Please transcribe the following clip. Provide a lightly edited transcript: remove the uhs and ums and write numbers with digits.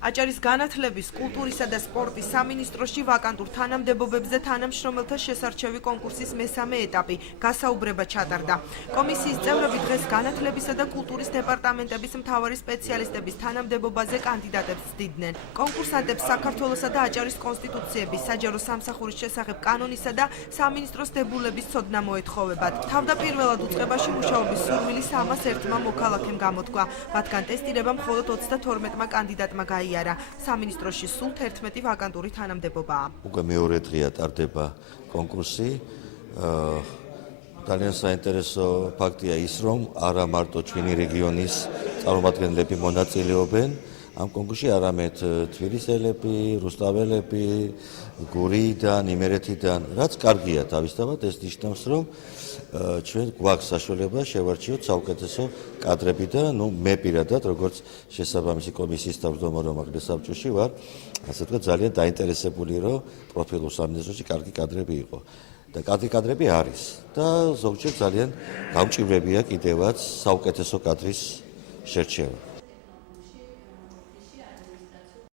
აჭარის განათლების, კულტურისა და სპორტის სამინისტროში ვაკანტურ თანამდებობებზე თანამშრომელთა შესარჩევი კონკურსის მესამე ეტაპი გასაუბრება ჩატარდა. კომისიის წევრები დღეს განათლებისა და კულტურის დეპარტამენტების მთავარი სპეციალისტების თანამდებობაზე კანდიდატებს ცდიდნენ. კონკურსანტებს საქართველოსა და აჭარის კონსტიტუციების, საჯარო სამსახურის შესახებ კანონისა და სამინისტროს დებულების ცოდნა მოეთხოვებათ. თავდაპირველად უწყებაში მუშაობის სურვილი 301 მოქალაქემ გამოთქვა, მათგან ტესტირება მხოლოდ 32 კანდიდატმა გაიარა. სამინისტროში სულ 11 ვაკანტური თანამდებობაა. უკვე მეორე დღეა ტარდება კონკურსი. ძალიან საინტერესო ფაქტია ის, რომ არა მარტო ჩვენი რეგიონის წარმომადგენლები მონაწილეობენ ამ კონკურსში, არამედ თბილისელები, რუსთაველები, გურიიდან, იმერეთიდან, რაც კარგია თავისთავად, ეს ნიშნავს, რომ ჩვენ გვაქვს საშუალება შევარჩიოთ საუკეთესო კადრები და მე პირადად, როგორც შესაბამისი კომისიის თავმჯდომარე უმაღლეს საბჭოში ვარ, ასე ვთქვათ, ძალიან დაინტერესებული, რომ პროფილურ სამინისტროში კარგი კადრები იყო. და კარგი კადრები არის და ზოგჯერ ძალიან გამჭირვებია კიდევაც საუკეთესო კადრის შერჩევა.